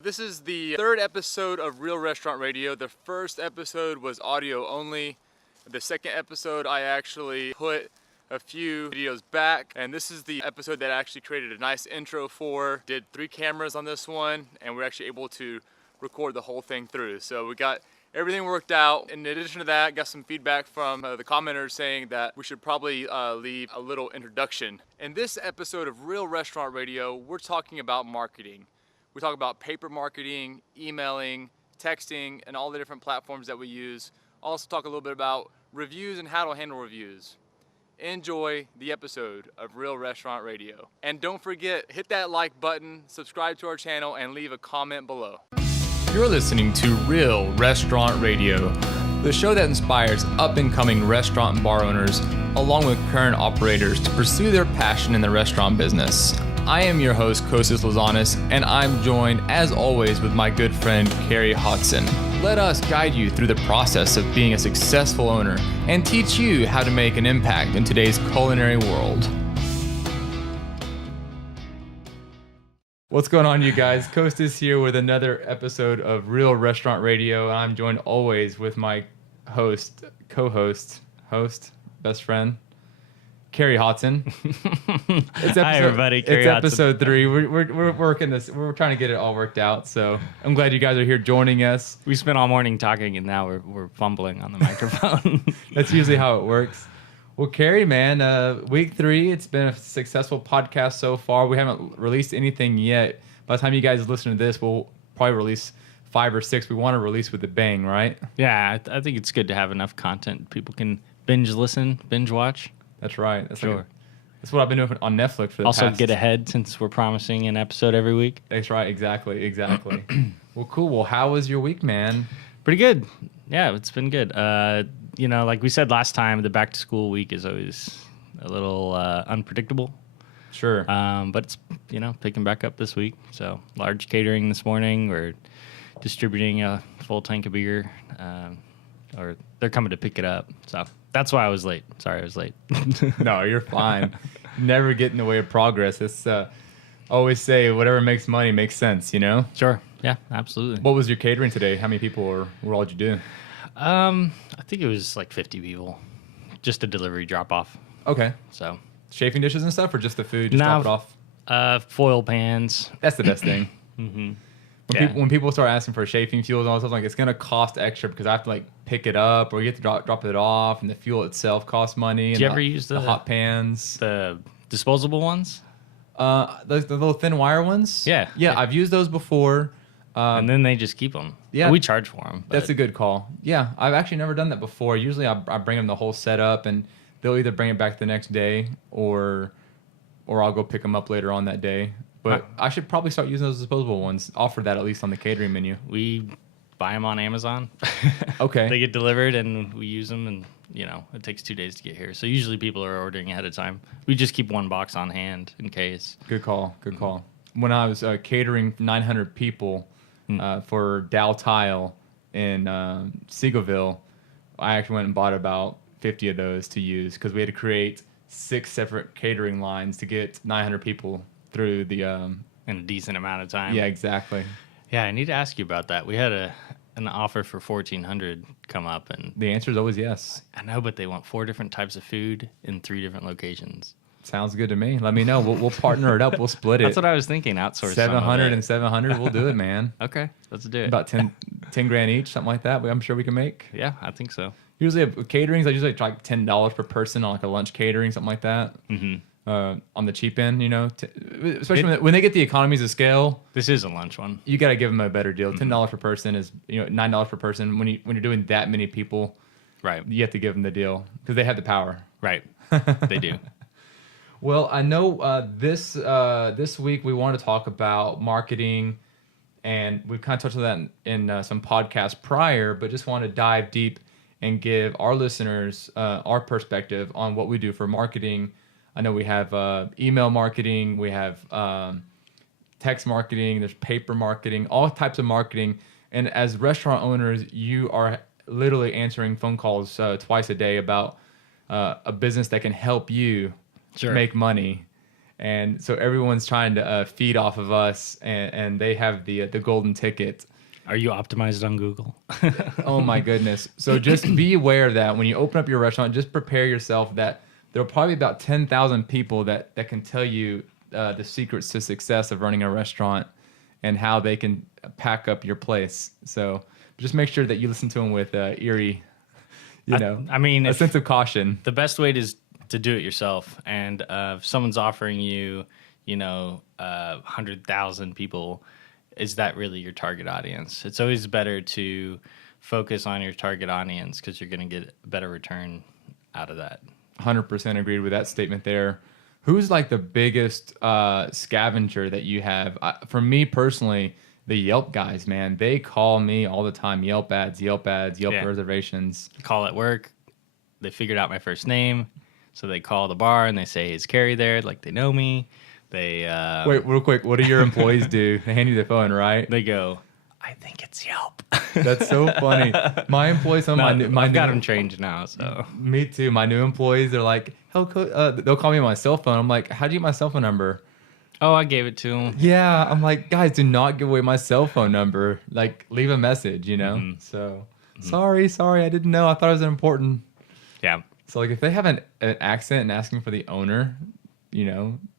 This is the third episode of Real Restaurant Radio. The first episode was audio only. The second episode, I actually put a few videos back, and this is the episode that I actually created a nice intro for. Did 3 cameras on this one, and we're actually able to record the whole thing through. So we got everything worked out. In addition to that, got some feedback from the commenters saying that we should probably leave a little introduction. In this episode of Real Restaurant Radio, we're talking about marketing. We talk about paper marketing, emailing, texting, and all the different platforms that we use. Also talk a little bit about reviews and how to handle reviews. Enjoy the episode of Real Restaurant Radio. And don't forget, hit that like button, subscribe to our channel, and leave a comment below. You're listening to Real Restaurant Radio, the show that inspires up-and-coming restaurant and bar owners, along with current operators, to pursue their passion in the restaurant business. I am your host, Kostas Lazanas, and I'm joined, as always, with my good friend, Carrie Hodson. Let us guide you through the process of being a successful owner and teach you how to make an impact in today's culinary world. What's going on, you guys? Kostas here with another episode of Real Restaurant Radio. I'm joined always with my host, co-host, best friend, Carrie Hodson. Hi, everybody. Carrie Hodson. Episode 3. We're working this. We're trying to get it all worked out. So I'm glad you guys are here joining us. We spent all morning talking, and now we're fumbling on the microphone. That's usually how it works. Well, Carrie, man, week 3. It's been a successful podcast so far. We haven't released anything yet. By the time you guys listen to this, we'll probably release 5 or 6. We want to release with a bang, right? Yeah, I think it's good to have enough content people can binge listen, binge watch. That's right. That's sure. That's what I've been doing on Netflix for the also, past. get ahead since we're promising an episode every week. That's right. Exactly. Well, cool. Well, how was your week, man? Pretty good. Yeah, it's been good. Like we said last time, the back to school week is always a little unpredictable. Sure. But it's, picking back up this week. So large catering this morning. We're distributing a full tank of beer, or they're coming to pick it up. So that's why I was late. Sorry, I was late. No, you're fine. Never get in the way of progress. It's always say whatever makes money makes sense, you know? Sure. Yeah, absolutely. What was your catering today? How many people were all did you do? I think it was like 50 people. Just a delivery drop off. Okay. So chafing dishes and stuff, or just the food? Just drop it off? Foil pans. That's the best thing. Mm-hmm. When people start asking for chafing fuels and all stuff, like it's gonna cost extra because I have to pick it up or you have to drop it off, and the fuel itself costs money. Did you ever use the hot pans, the disposable ones? The little thin wire ones. Yeah. I've used those before. And then they just keep them. Yeah, we charge for them. That's a good call. Yeah, I've actually never done that before. Usually, I bring them the whole setup, and they'll either bring it back the next day, or I'll go pick them up later on that day. But I should probably start using those disposable ones. Offer that at least on the catering menu. We buy them on Amazon. Okay. They get delivered and we use them, and it takes 2 days to get here. So usually people are ordering ahead of time. We just keep one box on hand in case. Good call. When I was catering 900 people for Dow Tile in Seagoville, I actually went and bought about 50 of those to use because we had to create 6 separate catering lines to get 900 people through the in a decent amount of time. Yeah, exactly. Yeah, I need to ask you about that. We had an offer for 1,400 come up, and the answer is always yes. I know, but they want 4 different types of food in 3 different locations. Sounds good to me. Let me know. We'll partner it up. We'll split it. That's what I was thinking. Outsource 700 and 700. We'll do it, man. Okay, let's do it. About 10 grand each, something like that. I'm sure we can make. Yeah, I think so. Usually with caterings, I usually try $10 per person on a lunch catering, something like that. Mm-hmm. On the cheap end, especially when they get the economies of scale. This is a lunch one. You got to give them a better deal. $10 per person is $9 per person. When you're doing that many people, right? You have to give them the deal because they have the power. Right, they do. Well, I know this week we want to talk about marketing, and we've kind of touched on that in some podcasts prior, but just want to dive deep and give our listeners our perspective on what we do for marketing. I know we have email marketing, we have text marketing, there's paper marketing, all types of marketing. And as restaurant owners, you are literally answering phone calls twice a day about a business that can help you make money. And so everyone's trying to feed off of us, and they have the golden ticket. Are you optimized on Google? Oh my goodness. So just be aware that when you open up your restaurant, just prepare yourself that there will probably be about 10,000 people that can tell you the secrets to success of running a restaurant and how they can pack up your place. So just make sure that you listen to them with eerie, I mean, a sense of caution. The best way is to do it yourself. And if someone's offering you, 100,000 people, is that really your target audience? It's always better to focus on your target audience because you're going to get a better return out of that. 100% agreed with that statement there. Who's like the biggest scavenger that you have? For me personally, the Yelp guys, man, they call me all the time. Yelp ads, Yelp reservations. Call at work. They figured out my first name. So they call the bar and they say, is Carrie there? Like they know me. They Wait, real quick. What do your employees do? They hand you the phone, right? They go, I think it's Yelp. That's so funny. My employees, I've got them trained now. So me too. My new employees, they're like, they'll call me on my cell phone. I'm like, how'd you get my cell phone number? Oh, I gave it to them. Yeah, I'm like, guys, do not give away my cell phone number. Like, leave a message, So, sorry, I didn't know. I thought it was important. Yeah. So, like, if they have an accent and asking for the owner,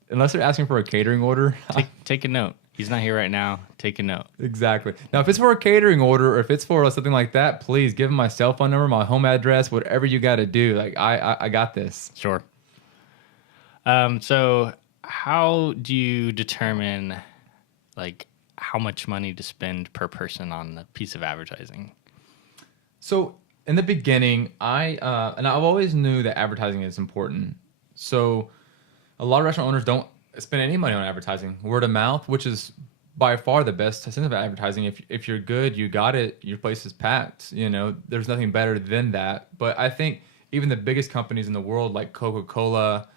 unless they're asking for a catering order. Take a note. He's not here right now. Take a note. Exactly. Now, if it's for a catering order or if it's for something like that, please give them my cell phone number, my home address, whatever you got to do. Like, I got this. Sure. So how do you determine, like, how much money to spend per person on a piece of advertising? So in the beginning, I've always knew that advertising is important. So a lot of restaurant owners don't spend any money on advertising. Word of mouth, which is by far the best sense of advertising. If you're good, you got it. Your place is packed. There's nothing better than that. But I think even the biggest companies in the world, like Coca-Cola,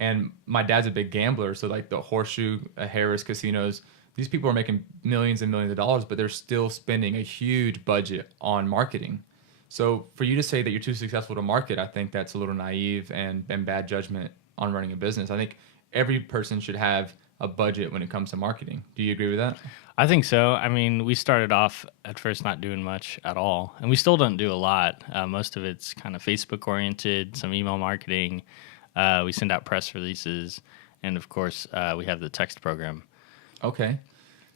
and my dad's a big gambler, so like the Horseshoe, Harris casinos, these people are making millions and millions of dollars, but they're still spending a huge budget on marketing. So for you to say that you're too successful to market, I think that's a little naive and bad judgment on running a business. I think every person should have a budget when it comes to marketing. Do you agree with that? I think so. I mean, we started off at first not doing much at all, and we still don't do a lot. Most of it's kind of Facebook oriented, some email marketing. We send out press releases, and of course, we have the text program. Okay.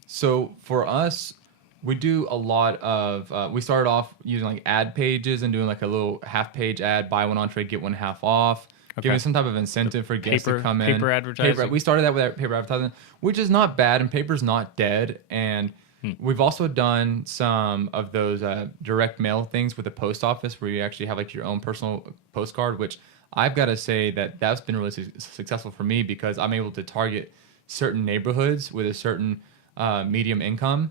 So for us, we do a lot of, we started off using like ad pages and doing like a little half-page ad, buy one entree, get one half off. Okay. Giving some type of incentive for guests to come in. Paper advertising. We started that with paper advertising, which is not bad, and paper's not dead. And we've also done some of those direct mail things with the post office where you actually have like your own personal postcard, which I've got to say that's been really successful for me because I'm able to target certain neighborhoods with a certain medium income.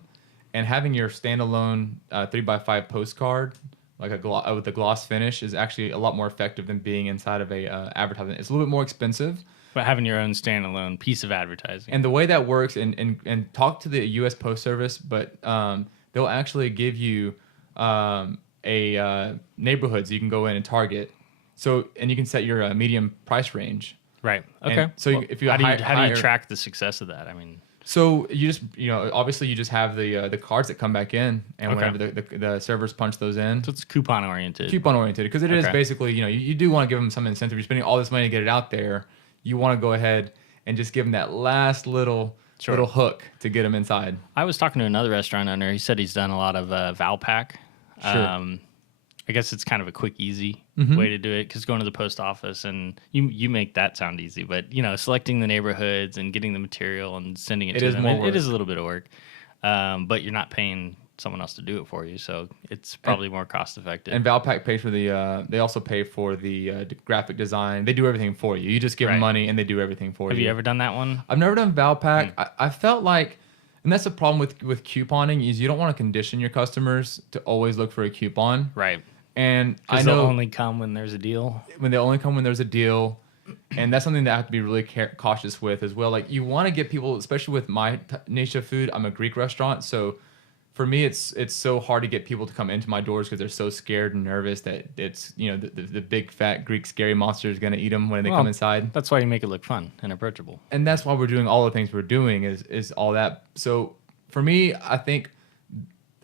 And having your standalone 3x5 postcard like with a gloss finish is actually a lot more effective than being inside of a advertisement. It's a little bit more expensive. But having your own standalone piece of advertising. And the way that works, and talk to the U.S. Post Service, but they'll actually give you a neighborhoods you can go in and target. So, and you can set your medium price range. Right. Okay. And so if you how do you track the success of that? I mean. So you just, obviously you just have the cards that come back in, and Okay. whenever the servers punch those in. So it's coupon oriented. Coupon oriented, because it is basically, you do want to give them some incentive. You're spending all this money to get it out there. You want to go ahead and just give them that last little hook to get them inside. I was talking to another restaurant owner. He said he's done a lot of Valpak. Sure. I guess it's kind of a quick, easy Mm-hmm. way to do it because going to the post office and you make that sound easy, but selecting the neighborhoods and getting the material and sending it to them, it is a little bit of work, but you're not paying someone else to do it for you, so it's probably more cost effective. And Valpak pays for they also pay for the graphic design. They do everything for you. You just give them money and they do everything for you. Have you ever done that one? I've never done Valpak. I felt like, and that's the problem with couponing, is you don't want to condition your customers to always look for a coupon. Right. And I Because know they'll only come when there's a deal. They only come when there's a deal, and that's something that I have to be really cautious with as well. Like, you want to get people, especially with my niche of food. I'm a Greek restaurant, so for me, it's so hard to get people to come into my doors because they're so scared and nervous that it's, the big fat Greek scary monster is going to eat them when they come inside. That's why you make it look fun and approachable. And that's why we're doing all the things we're doing is all that. So for me, I think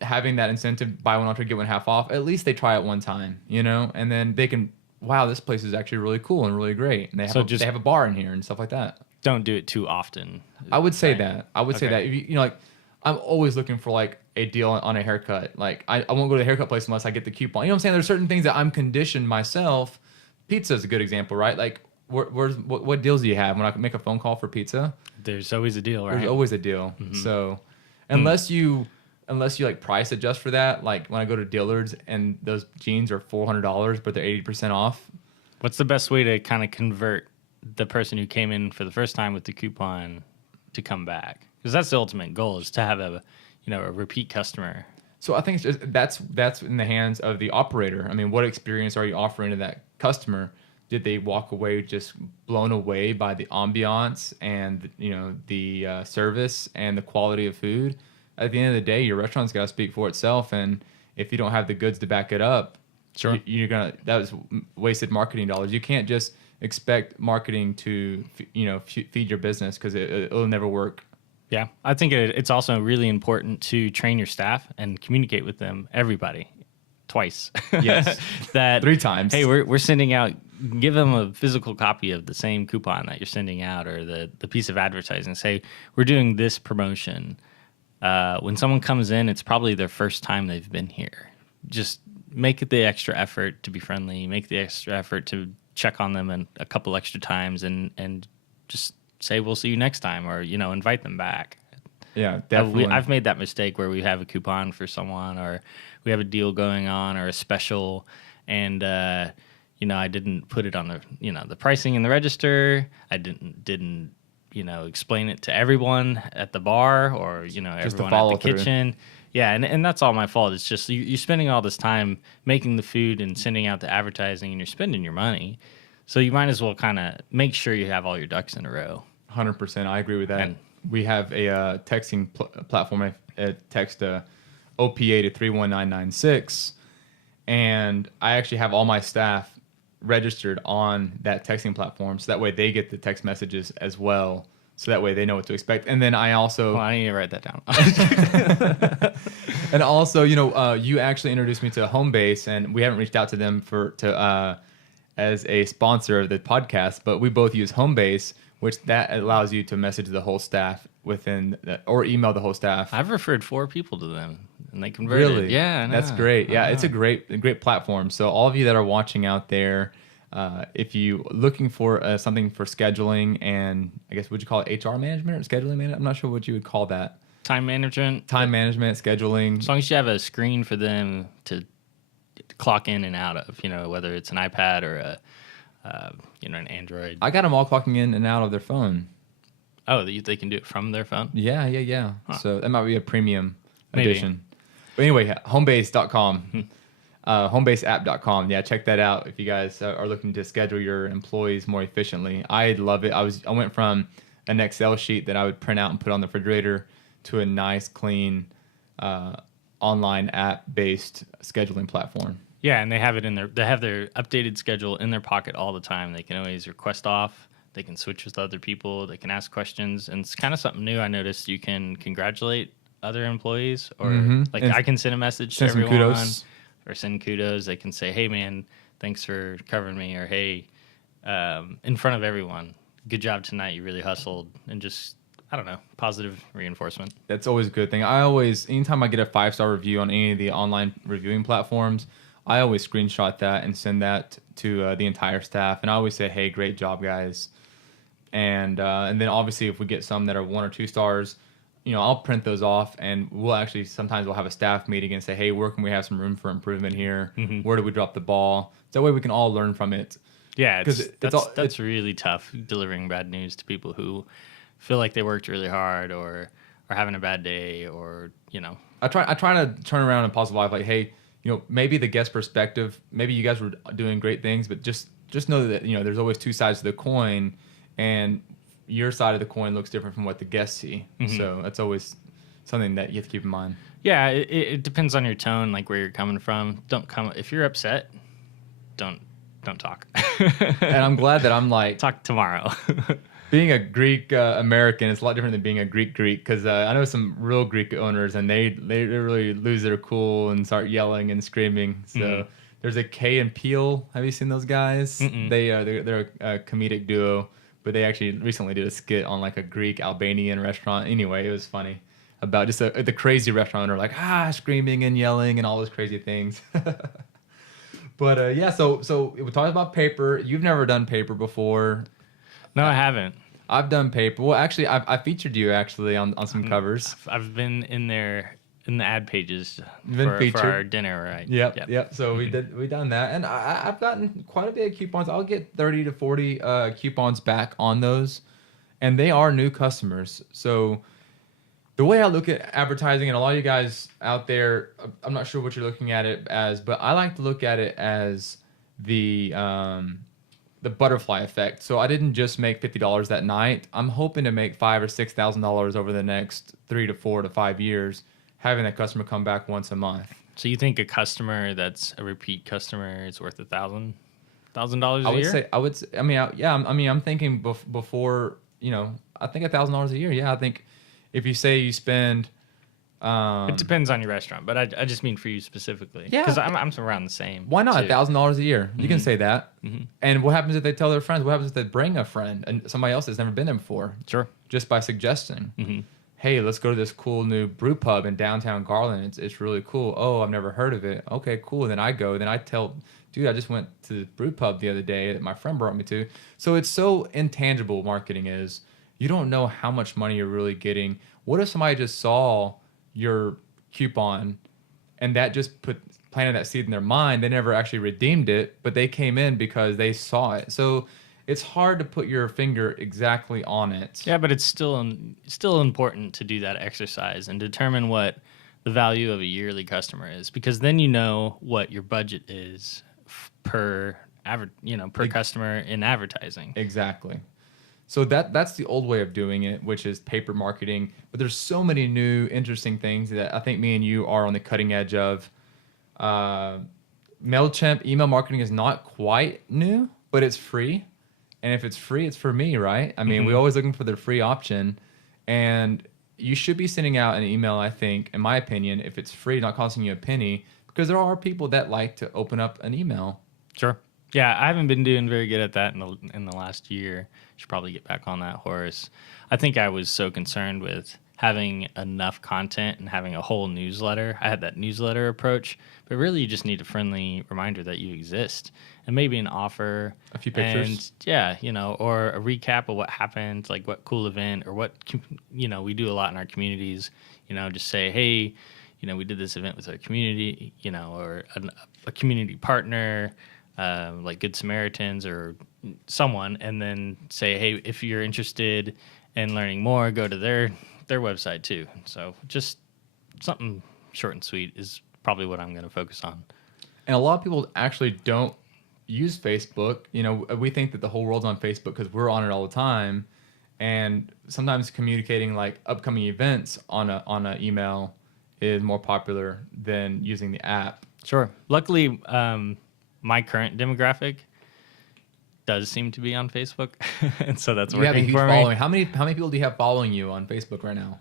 having that incentive, buy one ultra, get one half off, at least they try it one time, and then they can, wow, this place is actually really cool and really great. And they have a bar in here and stuff like that. Don't do it too often. I would say that. I would say that. If you like, I'm always looking for like a deal on a haircut. Like I won't go to the haircut place unless I get the coupon. You know what I'm saying? There's certain things that I'm conditioned myself. Pizza is a good example, right? Like what deals do you have when I make a phone call for pizza? There's always a deal, right? There's always a deal. Mm-hmm. So unless you like price adjust for that, like when I go to Dillard's and those jeans are $400 but they're 80% off. What's the best way to kind of convert the person who came in for the first time with the coupon to come back? Because that's the ultimate goal, is to have a repeat customer. So I think it's just, that's in the hands of the operator. I mean, what experience are you offering to that customer? Did they walk away just blown away by the ambiance and the service and the quality of food? At the end of the day, your restaurant's got to speak for itself, and if you don't have the goods to back it up, sure, that was wasted marketing dollars. You can't just expect marketing to feed your business, because it'll never work. Yeah, I think it's also really important to train your staff and communicate with them, everybody, twice. Yes, that 3 times. Hey, we're sending out. Give them a physical copy of the same coupon that you're sending out, or the piece of advertising. Say, we're doing this promotion. When someone comes in, it's probably their first time they've been here. Just make the extra effort to be friendly. Make the extra effort to check on them and a couple extra times, and just say we'll see you next time, or invite them back. Yeah, definitely. I've made that mistake where we have a coupon for someone, or we have a deal going on, or a special, and I didn't put it on the pricing in the register. I didn't explain it to everyone at the bar, or everyone at the kitchen. Yeah, and that's all my fault. It's just you're spending all this time making the food and sending out the advertising, and you're spending your money. So you might as well kind of make sure you have all your ducks in a row. 100%. I agree with that. And we have a texting platform. I text OPA to 31996, and I actually have all my staff registered on that texting platform, so that way they get the text messages as well. So that way they know what to expect. And then I also... Well, I need to write that down. And also, you actually introduced me to Homebase, and we haven't reached out to them as a sponsor of the podcast, but we both use Homebase, which that allows you to message the whole staff or email the whole staff. I've referred 4 people to them, and they converted. Really? Yeah, I know. That's great. Yeah, it's a great platform. So all of you that are watching out there, if you looking for something for scheduling, and I guess would you call it HR management or scheduling management? I'm not sure what you would call that. Time management, scheduling. As long as you have a screen for them to clock in and out of, whether it's an iPad or an Android. I got them all clocking in and out of their phone. Oh, they can do it from their phone? Yeah. Huh. So that might be a premium edition. Maybe. But anyway, homebase.com. Homebaseapp.com. Yeah, check that out if you guys are looking to schedule your employees more efficiently. I love it. I went from an Excel sheet that I would print out and put on the refrigerator to a nice, clean, online app-based scheduling platform. Yeah, and they have their updated schedule in their pocket all the time. They can always request off. They can switch with other people. They can ask questions, and it's kind of something new. I noticed you can congratulate other employees, or I can send a message to everyone. Kudos. Or send kudos. They can say, "Hey, man, thanks for covering me," or "Hey," in front of everyone, "Good job tonight. You really hustled," and just, I don't know, positive reinforcement. That's always a good thing. Anytime I get a 5-star review on any of the online reviewing platforms, I always screenshot that and send that to the entire staff, and I always say, "Hey, great job, guys." And then obviously, if we get some that are 1 or 2 stars, I'll print those off, and sometimes we'll have a staff meeting and say, hey, where can we have some room for improvement here? Mm-hmm. Where did we drop the ball? So that way we can all learn from it. Yeah, that's really tough, delivering bad news to people who feel like they worked really hard or are having a bad day, or, I try to turn around and positive life, like, hey, maybe the guest perspective, maybe you guys were doing great things, but just know that, there's always 2 sides to the coin, and your side of the coin looks different from what the guests see. Mm-hmm. So that's always something that you have to keep in mind. Yeah, it depends on your tone, like where you're coming from. Don't come if you're upset. Don't talk. And I'm glad that I'm like talk tomorrow. being a Greek American is a lot different than being a Greek because I know some real Greek owners and they really lose their cool and start yelling and screaming. So there's a Kay and Peele. Have you seen those guys? They're a comedic duo, but they actually recently did a skit on like a Greek Albanian restaurant. Anyway, it was funny about just the crazy restaurant owner like screaming and yelling and all those crazy things. But yeah, so we talked about paper. You've never done paper before. No, I haven't. I've done paper. Well, actually, I featured you actually on some covers. I've been in there in the ad pages for our dinner, right? Yep. So we done that, and I've gotten quite a bit of coupons. I'll get 30 to 40 coupons back on those, and they are new customers. So the way I look at advertising, and a lot of you guys out there, I'm not sure what you're looking at it as, but I like to look at it as the butterfly effect. So I didn't just make $50 that night. I'm hoping to make $5,000 or $6,000 over the next 3 to 4 to 5 years, having that customer come back once a month. So you think a customer that's a repeat customer is worth $1,000 a year? I would say. I mean, I'm thinking before. I think $1,000 a year. Yeah, I think if you say you spend. It depends on your restaurant, but I just mean for you specifically. Yeah, because I'm around the same. Why not $1,000 a year? You can say that. And what happens if they tell their friends? What happens if they bring a friend and somebody else that's never been there before? Sure. Just by suggesting, hey, let's go to this cool new brew pub in downtown Garland. It's really cool. Oh, I've never heard of it. Okay, cool. Then I go. Then I tell, dude, I just went to the brew pub the other day that my friend brought me to. So it's so intangible. Marketing is. You don't know how much money you're really getting. What if somebody just saw your coupon and that just planted that seed in their mind? They never actually redeemed it, but they came in because they saw it. So it's hard to put your finger exactly on it. Yeah, but it's still important to do that exercise and determine what the value of a yearly customer is, because then you know what your budget is per customer in advertising. Exactly. So that's the old way of doing it, which is paper marketing. But there's so many new, interesting things that I think me and you are on the cutting edge of. MailChimp email marketing is not quite new, but it's free. And if it's free, it's for me, right? I mean, we're always looking for the free option. And you should be sending out an email, I think, in my opinion, if it's free, not costing you a penny, because there are people that like to open up an email. Sure. Yeah, I haven't been doing very good at that in the last year. Should probably get back on that horse. I think I was so concerned with having enough content and having a whole newsletter. I had that newsletter approach, but really you just need a friendly reminder that you exist and maybe an offer, a few pictures, and or a recap of what happened, like what cool event or what we do a lot in our communities. Just say, hey, we did this event with our community, or a community partner. Like Good Samaritans or someone, and then say, hey, if you're interested in learning more, go to their website too. So just something short and sweet is probably what I'm going to focus on. And a lot of people actually don't use Facebook. We think that the whole world's on Facebook because we're on it all the time, and sometimes communicating like upcoming events on a email is more popular than using the app. Sure. Luckily, my current demographic does seem to be on Facebook, and so that's working you have a huge for following. me. How many people do you have following you on Facebook right now?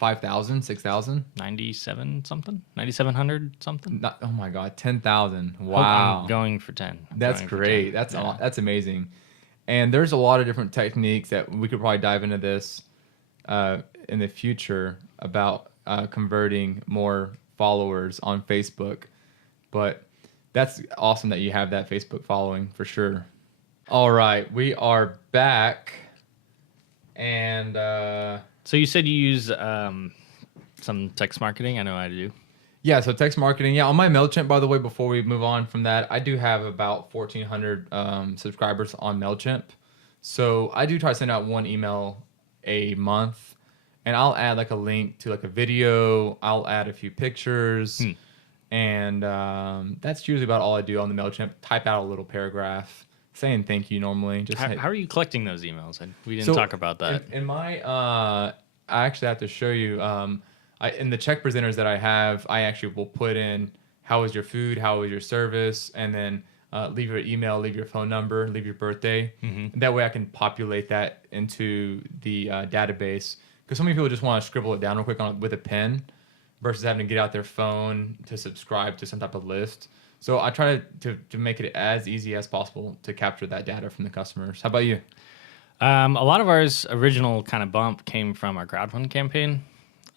5,000, 6,000, 97 something, 9,700 something. Oh my God, 10,000! Wow, I'm going for 10. That's great. 10. That's amazing. And there's a lot of different techniques that we could probably dive into this in the future about converting more followers on Facebook, but. That's awesome that you have that Facebook following for sure. All right, we are back. And so you said you use some text marketing. I know how to do. Yeah, so text marketing. Yeah, on my MailChimp, by the way, before we move on from that, I do have about 1,400 subscribers on MailChimp. So I do try to send out one email a month. And I'll add like a link to like a video. I'll add a few pictures. And that's usually about all I do on the MailChimp. Type out a little paragraph saying thank you normally. How are you collecting those emails? We didn't talk about that. In my I actually have to show you. In the check presenters that I have, I actually will put in how was your food, how was your service, and then leave your email, leave your phone number, leave your birthday. Mm-hmm. That way I can populate that into the database. Because so many people just want to scribble it down real quick with a pen versus having to get out their phone to subscribe to some type of list. So I try to make it as easy as possible to capture that data from the customers. How about you? A lot of ours original kind of bump came from our crowdfund campaign.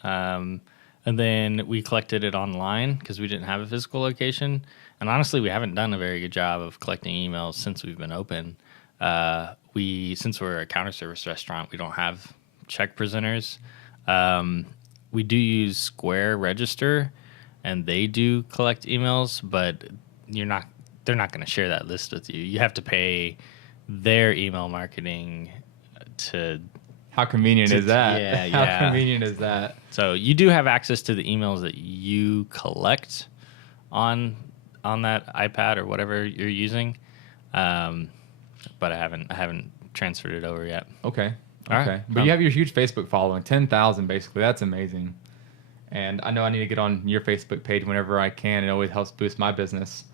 And then we collected it online because we didn't have a physical location. And honestly, we haven't done a very good job of collecting emails since we've been open. Since we're a counter service restaurant, we don't have check presenters. We do use Square Register, and they do collect emails, but they're not going to share that list with you. You have to pay their email marketing to. How convenient is that? Yeah, How convenient is that? So you do have access to the emails that you collect on that iPad or whatever you're using, but I haven't transferred it over yet. Okay. All Okay. right. But you have your huge Facebook following, 10,000 basically. That's amazing. And I know I need to get on your Facebook page whenever I can. It always helps boost my business.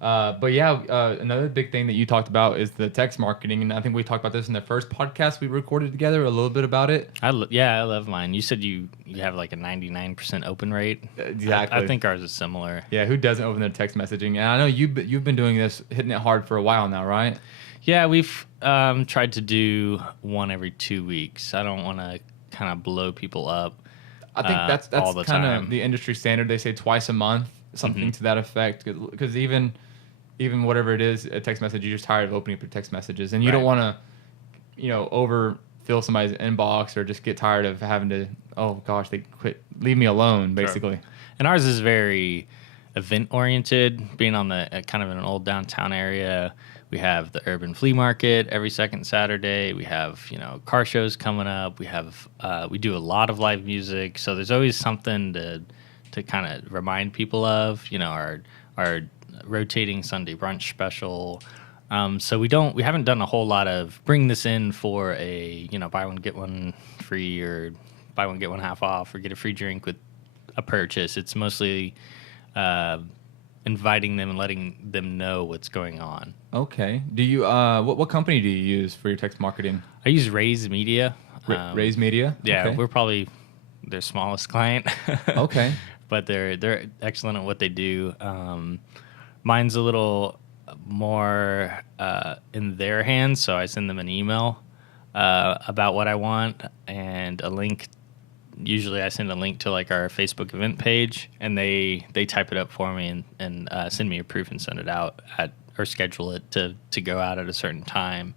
But yeah, another big thing that you talked about is the text marketing. And I think we talked about this in the first podcast we recorded together, a little bit about it. I love mine. You said you have like a 99% open rate. Exactly. I think ours is similar. Yeah, who doesn't open their text messaging? And I know you've been doing this, hitting it hard for a while now, right? Yeah, we've tried to do one every 2 weeks. I don't want to kind of blow people up. I think that's all the kind time. of the industry standard. They say twice a month, something to that effect. Because even whatever it is, a text message, you're just tired of opening up your text messages, and you don't want to, overfill somebody's inbox or just get tired of having to. Oh gosh, they quit. Leave me alone, basically. Sure. And ours is very event oriented. Being on the kind of in an old downtown area, we have the urban flea market every second Saturday. We have car shows coming up. We do a lot of live music, so there's always something to kind of remind people of. Our rotating Sunday brunch special. So we haven't done a whole lot of bring this in for a buy one get one free or buy one get one half off or get a free drink with a purchase. It's mostly inviting them and letting them know what's going on. Okay. Do you what company do you use for your text marketing? I use Raise Media. Raise Media. Yeah, okay. we're probably their smallest client. Okay. But they're excellent at what they do. Mine's a little more in their hands, so I send them an email about what I want and a link. Usually I send a link to like our Facebook event page, and they type it up for me and send me a proof and send it out or schedule it to go out at a certain time.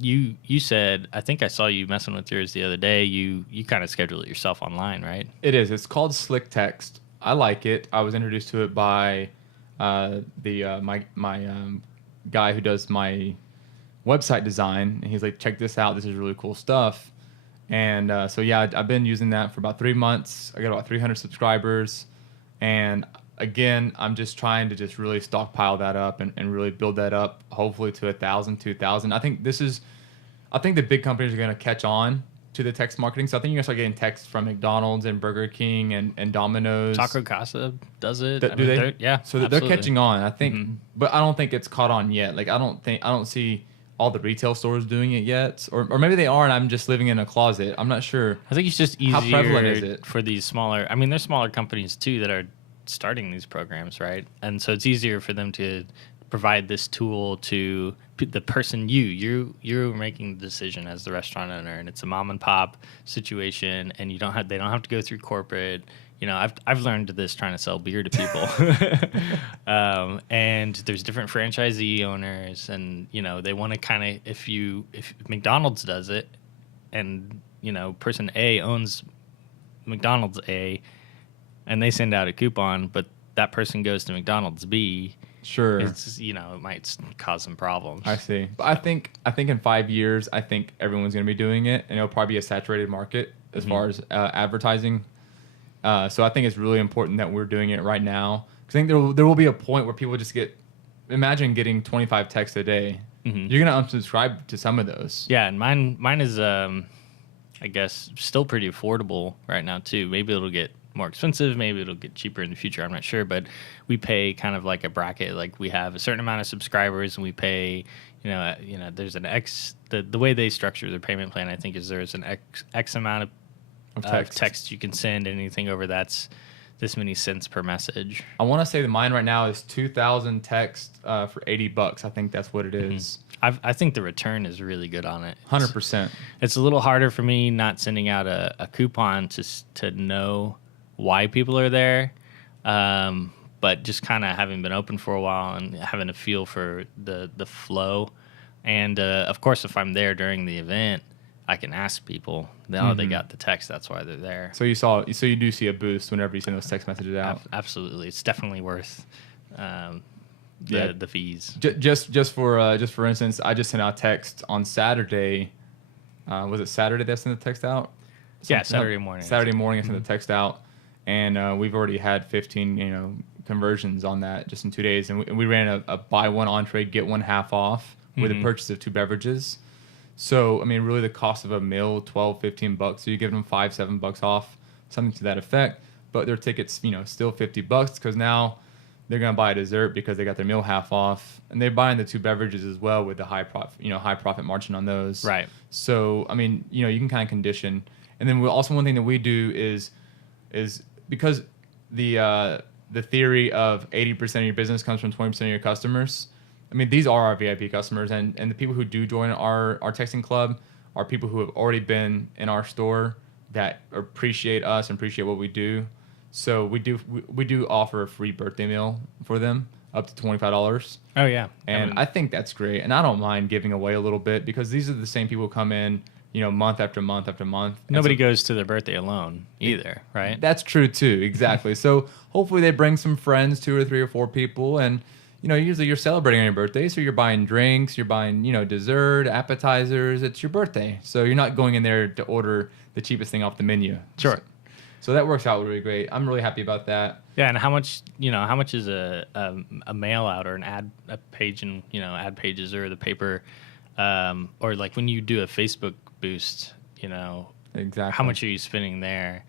You said, I think I saw you messing with yours the other day. You kind of schedule it yourself online, right? It is. It's called Slick Text. I like it. I was introduced to it by my guy who does my website design, and he's like, check this out. This is really cool stuff. And so yeah, I've been using that for about 3 months. I got about 300 subscribers, and again, I'm just trying to just really stockpile that up and really build that up, hopefully to 1,000, 2,000. I think the big companies are going to catch on to the text marketing. So I think you're going to start getting texts from McDonald's and Burger King and Domino's. Taco Casa does it. Do they? Yeah. So they're catching on, I think, but I don't think it's caught on yet. Like I don't see all the retail stores doing it yet, or maybe they are, and I'm just living in a closet. I'm not sure. I think it's just easier. How prevalent is it for these smaller? I mean, there's smaller companies too that are starting these programs, right? And so it's easier for them to provide this tool to the person you're making the decision as the restaurant owner, and it's a mom and pop situation, and they don't have to go through corporate. I've learned this trying to sell beer to people, and there's different franchisee owners, and they want to kind of if McDonald's does it, and person A owns McDonald's A, and they send out a coupon, but that person goes to McDonald's B. Sure. It's it might cause some problems. I see. But I think in 5 years, I think everyone's going to be doing it, and it'll probably be a saturated market as far as advertising. So I think it's really important that we're doing it right now, because I think there will be a point where people just imagine getting 25 texts a day. You're going to unsubscribe to some of those. Yeah, and mine is I guess, still pretty affordable right now too. Maybe it'll get more expensive. Maybe it'll get cheaper in the future. I'm not sure, but we pay kind of like a bracket. Like we have a certain amount of subscribers, and we pay. There's an X. The way they structure their payment plan, I think, is there's an X amount of text you can send. Anything over that's this many cents per message. I want to say that mine right now is 2,000 texts for $80. I think that's what it is. I think the return is really good on it. 100%. It's a little harder for me not sending out a coupon to know why people are there. But just kind of having been open for a while and having a feel for the flow. And, of course, if I'm there during the event, I can ask people. They got the text. That's why they're there. So you do see a boost whenever you send those text messages out. Absolutely. It's definitely worth the fees. Just for instance, I just sent out text on Saturday. Was it Saturday that I sent the text out? Yeah, Saturday morning. Saturday morning I sent the text out. And we've already had 15, conversions on that just in 2 days. And we ran a buy one entree, get one half off with the purchase of 2 beverages. So, I mean, really the cost of a meal, $12, $15. So you give them $5, $7 off, something to that effect. But their ticket's, still $50 because now they're going to buy a dessert because they got their meal half off. And they're buying the 2 beverages as well with the high profit margin on those. Right. So, I mean, you can kind of condition. And then also one thing that we do is because the theory of 80% of your business comes from 20% of your customers. I mean, these are our VIP customers, and the people who do join our texting club are people who have already been in our store that appreciate us and appreciate what we do. So we do offer a free birthday meal for them up to $25. Oh yeah, and I think that's great, and I don't mind giving away a little bit because these are the same people who come in, month after month after month. Nobody goes to their birthday alone either, right? That's true too, exactly. So hopefully they bring some friends, 2 or 3 or 4 people, and usually you're celebrating on your birthday, so you're buying drinks, you're buying dessert, appetizers. It's your birthday, so you're not going in there to order the cheapest thing off the menu. Sure. So that works out really great. I'm really happy about that. Yeah, and how much is a mail out or a page in ad pages or the paper, or like when you do a Facebook boost, exactly how much are you spending there?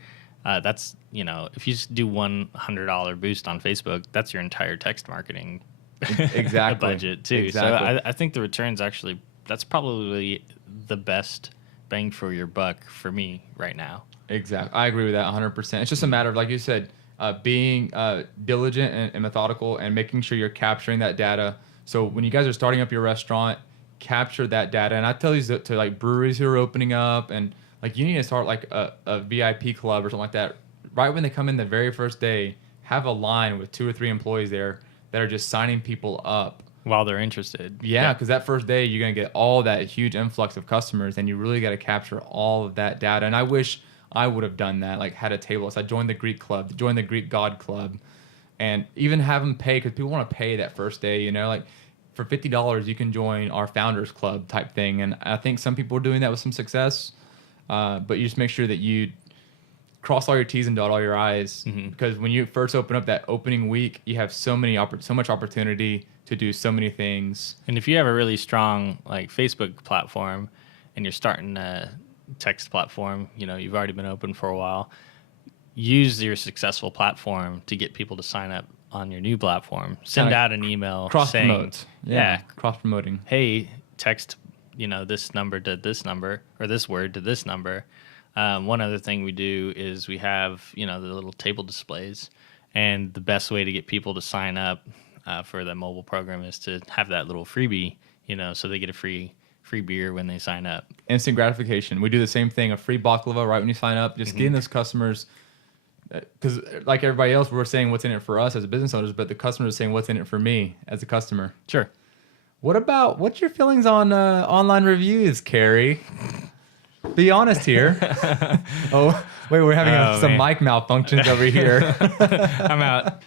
That's if you just do $100 boost on Facebook, that's your entire text marketing budget too. Exactly. So I think the returns actually, that's probably the best bang for your buck for me right now. Exactly, I agree with that 100%. It's just a matter of, like you said, being diligent and methodical and making sure you're capturing that data. So when you guys are starting up your restaurant, capture that data. And I tell these to like breweries who are opening up, and like you need to start like a VIP club or something like that. Right when they come in the very first day, have a line with 2 or 3 employees there that are just signing people up while they're interested. Yeah, because that first day you're gonna get all that huge influx of customers, and you really got to capture all of that data. And I wish I would have done that, like had a table. So I joined the Greek club, joined the Greek God club, and even have them pay, because people want to pay that first day, like for $50 you can join our founders club type thing. And I think some people are doing that with some success, but you just make sure that you cross all your T's and dot all your I's, because when you first open up that opening week, you have so much opportunity to do so many things. And if you have a really strong like Facebook platform and you're starting a text platform, you've already been open for a while, use your successful platform to get people to sign up on your new platform. Send out an email saying, cross-promoting. Hey, text, this number to this number, or this word to this number. One other thing we do is we have, the little table displays, and the best way to get people to sign up for the mobile program is to have that little freebie, so they get a free beer when they sign up. Instant gratification. We do the same thing, a free baklava right when you sign up, just getting those customers, because like everybody else, we're saying what's in it for us as business owners, but the customers are saying what's in it for me as a customer. Sure. What's your feelings on online reviews, Carrie? Be honest here. Oh, wait, we're having some mic malfunctions over here. I'm out.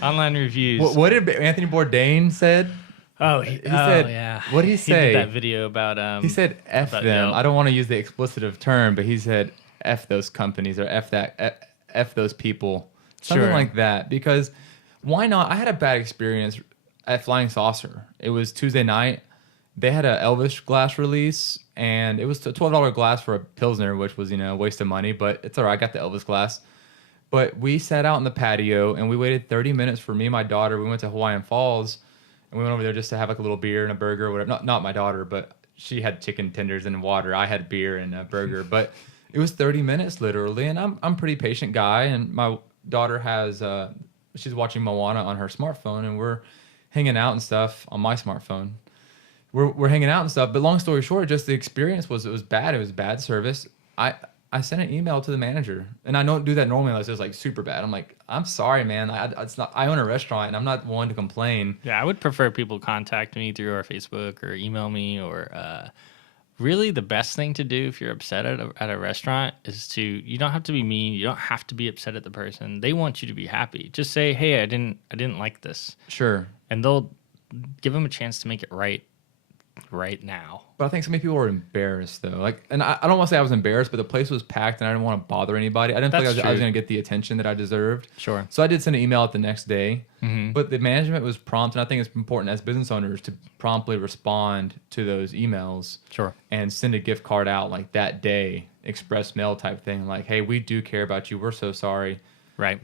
Online reviews. What did Anthony Bourdain said? He said, yeah. What did he say? He did that video about. He said, "F them." Yelp. I don't want to use the expletive term, but he said, "F those companies," or "F those people," something like that. Because why not? I had a bad experience at Flying Saucer. It was Tuesday night. They had an Elvis glass release, and it was a $12 glass for a Pilsner, which was, a waste of money, but it's all right. I got the Elvis glass. But we sat out in the patio, and we waited 30 minutes for me and my daughter. We went to Hawaiian Falls, and we went over there just to have like a little beer and a burger or whatever. Not my daughter, but she had chicken tenders and water. I had beer and a burger. But it was 30 minutes literally, and I'm a pretty patient guy, and my daughter has she's watching Moana on her smartphone, and we're hanging out and stuff on my smartphone. We're hanging out and stuff, but long story short, just the experience was, it was bad. It was bad service. I sent an email to the manager, and I don't do that normally unless it's like super bad. I'm like, I'm sorry, man. I own a restaurant, and I'm not one to complain. Yeah, I would prefer people contact me through our Facebook or email me, or really the best thing to do if you're upset at a restaurant is you don't have to be mean. You don't have to be upset at the person. They want you to be happy. Just say, hey, I didn't like this. Sure. And they'll give them a chance to make it right now. But I think so many people were embarrassed though. Like, and I don't want to say I was embarrassed, but the place was packed, and I didn't want to bother anybody. I didn't feel like I was going to get the attention that I deserved. Sure. So I did send an email out the next day. Mm-hmm. But the management was prompt, and I think it's important as business owners to promptly respond to those emails. Sure. And send a gift card out like that day, express mail type thing. Like, hey, we do care about you. We're so sorry. Right.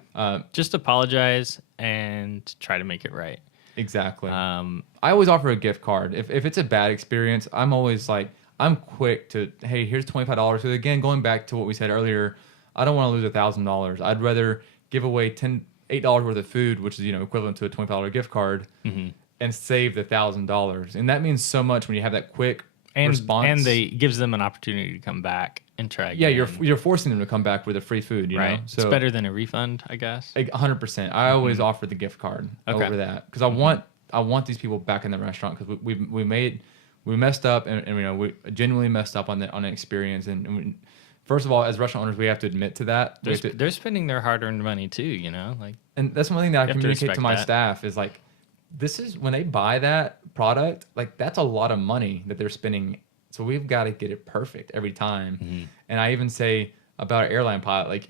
Just apologize and try to make it right. Exactly. I always offer a gift card. If it's a bad experience, I'm always like, I'm quick to, hey, here's $25. Because again, going back to what we said earlier, I don't want to lose $1,000. I'd rather give away $8 worth of food, which is equivalent to a $25 gift card, mm-hmm. and save the $1,000. And that means so much when you have that quick response. And it gives them an opportunity to come back and try again. Yeah, you're forcing them to come back with a free food, you know? So it's better than a refund, I guess. 100%. I always offer the gift card over that, because I want these people back in the restaurant, because we messed up, and we genuinely messed up on an experience, and first of all, as restaurant owners, we have to admit to that. They're spending their hard-earned money too, and that's one thing that I communicate to my staff is like, this is when they buy that product, like that's a lot of money that they're spending. So we've got to get it perfect every time. Mm-hmm. And I even say about an airline pilot, like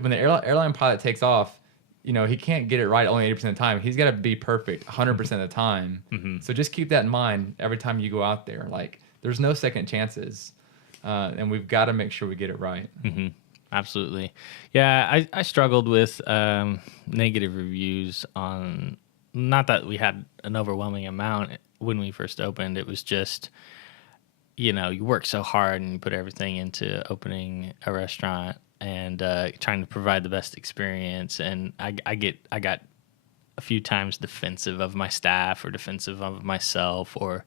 when the airline pilot takes off, he can't get it right only 80% of the time. He's got to be perfect 100% of the time. Mm-hmm. So just keep that in mind every time you go out there. Like, there's no second chances. And we've got to make sure we get it right. Mm-hmm. Absolutely. Yeah, I struggled with negative reviews on, not that we had an overwhelming amount when we first opened. It was just, you work so hard and you put everything into opening a restaurant and trying to provide the best experience. And I got a few times defensive of my staff or defensive of myself, or,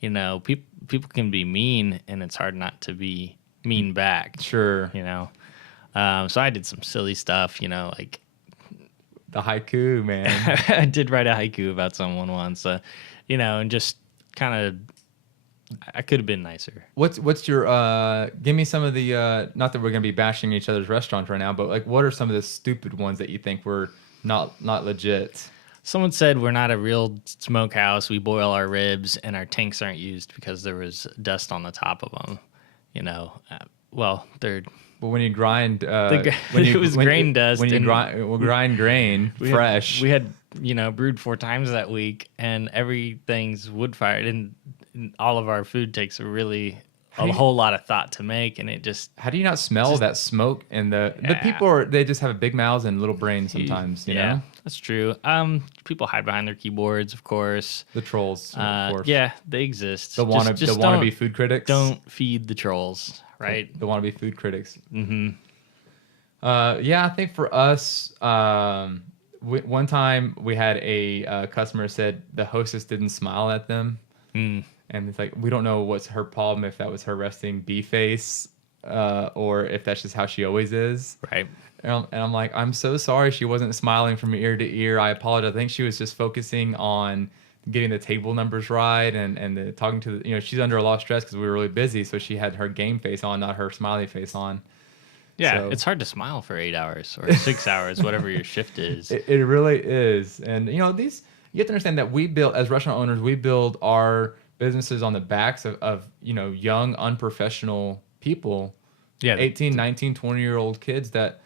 people can be mean, and it's hard not to be mean back. Sure. So I did some silly stuff, like the haiku, man. I did write a haiku about someone once, and just kind of, I could have been nicer. What's your give me some of the not that we're gonna be bashing each other's restaurants right now, but like, what are some of the stupid ones that you think were not legit? Someone said we're not a real smokehouse. We boil our ribs, and our tanks aren't used because there was dust on the top of them. But when you grind, it was grain dust. When you grind grain fresh. We had brewed 4 times that week, and everything's wood fired, and all of our food takes a whole lot of thought to make, and it just. How do you not smell that smoke? And the people they just have big mouths and little brains sometimes. You know, that's true. People hide behind their keyboards, of course. The trolls, of course. Yeah, they exist. The wannabe food critics. Don't feed the trolls, right? The wannabe food critics. Mm-hmm. I think for us, one time we had a customer said the hostess didn't smile at them. Mm. And it's like, we don't know what's her problem, if that was her resting bee face, or if that's just how she always is. Right. And I'm like, I'm so sorry she wasn't smiling from ear to ear. I apologize. I think she was just focusing on getting the table numbers right and talking to she's under a lot of stress because we were really busy. So she had her game face on, not her smiley face on. Yeah, so, it's hard to smile for 8 hours or 6 hours, whatever your shift is. It really is. And, you have to understand that as restaurant owners, we build our businesses on the backs of young, unprofessional people, 18, 19, 20-year-old kids that,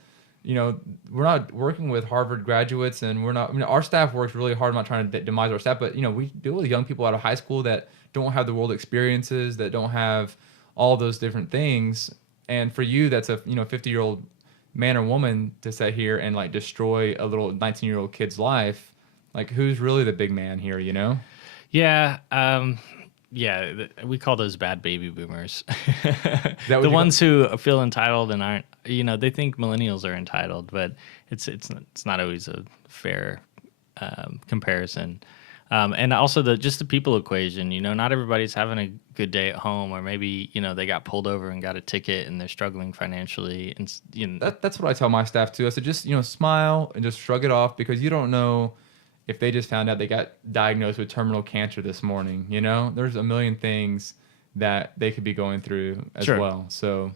we're not working with Harvard graduates, and we're not, our staff works really hard. I'm not trying to demise our staff, but, we deal with young people out of high school that don't have the world experiences, that don't have all those different things. And for you, that's a 50-year-old man or woman to sit here and like destroy a little 19-year-old kid's life. Like, who's really the big man here, you know? Yeah. We call those bad baby boomers. The ones who feel entitled and aren't, they think millennials are entitled, but it's not always a fair comparison. And also just the people equation, not everybody's having a good day at home, or maybe, they got pulled over and got a ticket and they're struggling financially. And that's what I tell my staff too. I said, just, smile and just shrug it off, because you don't know if they just found out they got diagnosed with terminal cancer this morning. There's a million things that they could be going through as Sure. well. So,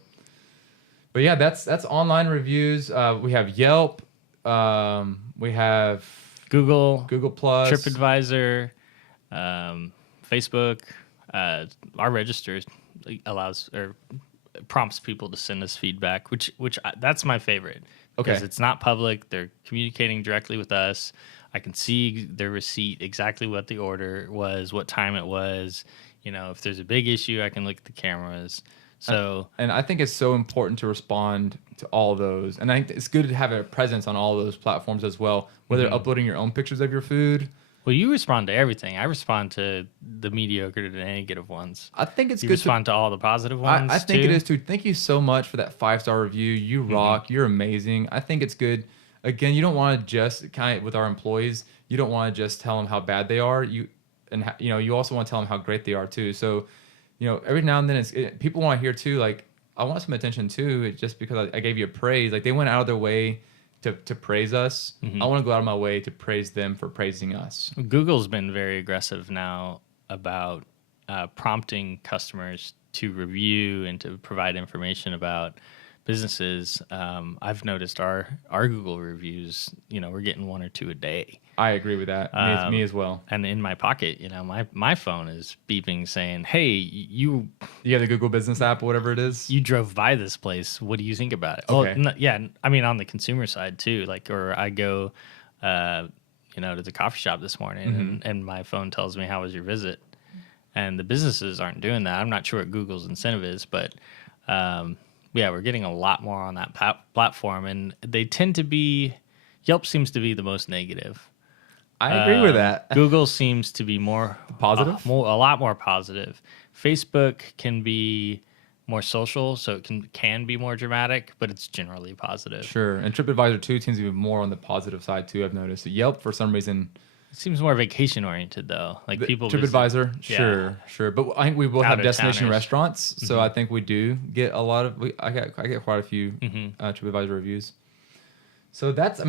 but yeah, that's online reviews. We have Yelp. We have Google Plus, TripAdvisor, Facebook. Our register allows or prompts people to send us feedback, which that's my favorite. Because Okay. it's not public. They're communicating directly with us. I can see their receipt, exactly what the order was, what time it was. If there's a big issue, I can look at the cameras. So, and I think it's so important to respond to all those. And I think it's good to have a presence on all those platforms as well, whether uploading your own pictures of your food. well, you respond to everything. I respond to the mediocre to the negative ones. I think it's You good respond to all the positive ones. I think it too? is too. Thank you so much for that 5-star review. You rock. You're amazing. I think it's good. Again, you don't want to just kind of, with our employees, you don't want to just tell them how bad they are. You also want to tell them how great they are too. So, every now and then people want to hear too, like, I want some attention too. It's just because I gave you a praise. Like, they went out of their way to praise us. I want to go out of my way to praise them for praising us. Google's been very aggressive now about prompting customers to review and to provide information about businesses. I've noticed our Google reviews, we're getting 1 or 2 a day. I agree with that. Me as well. And in my pocket, my phone is beeping saying, "Hey, you You have the Google Business app or whatever it is. you drove by this place. What do you think about it?" Okay. Well, yeah, I mean on the consumer side too. Like, or I go, to the coffee shop this morning, and my phone tells me, "How was your visit?" And the businesses aren't doing that. I'm not sure what Google's incentive is, but yeah, we're getting a lot more on that platform, and they tend to be. Yelp seems to be the most negative. I agree with that. Google seems to be more Positive? a lot more positive. Facebook can be more social, so it can be more dramatic, but it's generally positive. Sure. And TripAdvisor too tends to be more on the positive side too, I've noticed. Yelp, for some reason, It seems more vacation oriented though. Like people TripAdvisor, visit. sure. But I think we will have destination Out-of-towners. restaurants, so I think we do get a lot of. I get quite a few TripAdvisor reviews. So that's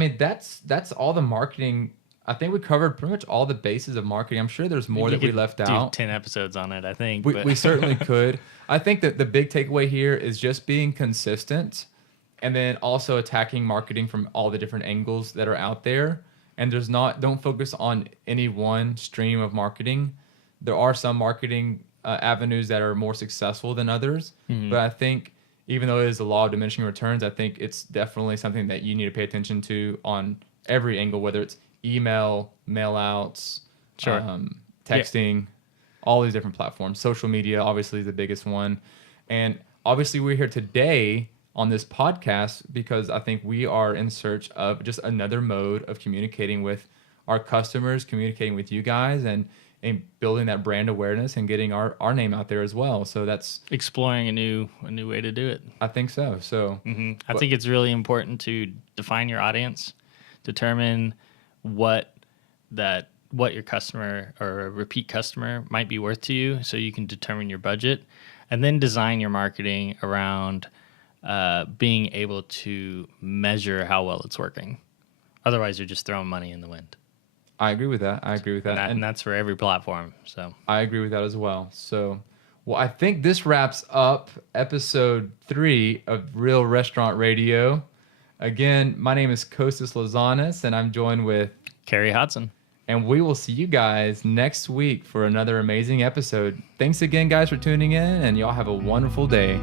all the marketing. I think we covered pretty much all the bases of marketing. I'm sure there's more You that we could left do out. 10 episodes on it, I think. We certainly could. I think that the big takeaway here is just being consistent, and then also attacking marketing from all the different angles that are out there. And don't focus on any one stream of marketing. There are some marketing avenues that are more successful than others, but I think even though it is the law of diminishing returns, I think it's definitely something that you need to pay attention to on every angle, whether it's email, mail outs, Sure. texting, all these different platforms. Social media, obviously, is the biggest one. And obviously, we're here today on this podcast because I think we are in search of just another mode of communicating with our customers, communicating with you guys, and building that brand awareness and getting our name out there as well. So that's exploring a new way to do it. I think so. So I think it's really important to define your audience, determine what your customer or a repeat customer might be worth to you, so you can determine your budget, and then design your marketing around being able to measure how well it's working. Otherwise, you're just throwing money in the wind. I agree with that. And that's for every platform. So I agree with that as well. So, well, I think this wraps up episode 3 of Real Restaurant Radio. Again, my name is Kostas Lazanas, and I'm joined with Carrie Hodson. And we will see you guys next week for another amazing episode. Thanks again, guys, for tuning in, and y'all have a wonderful day.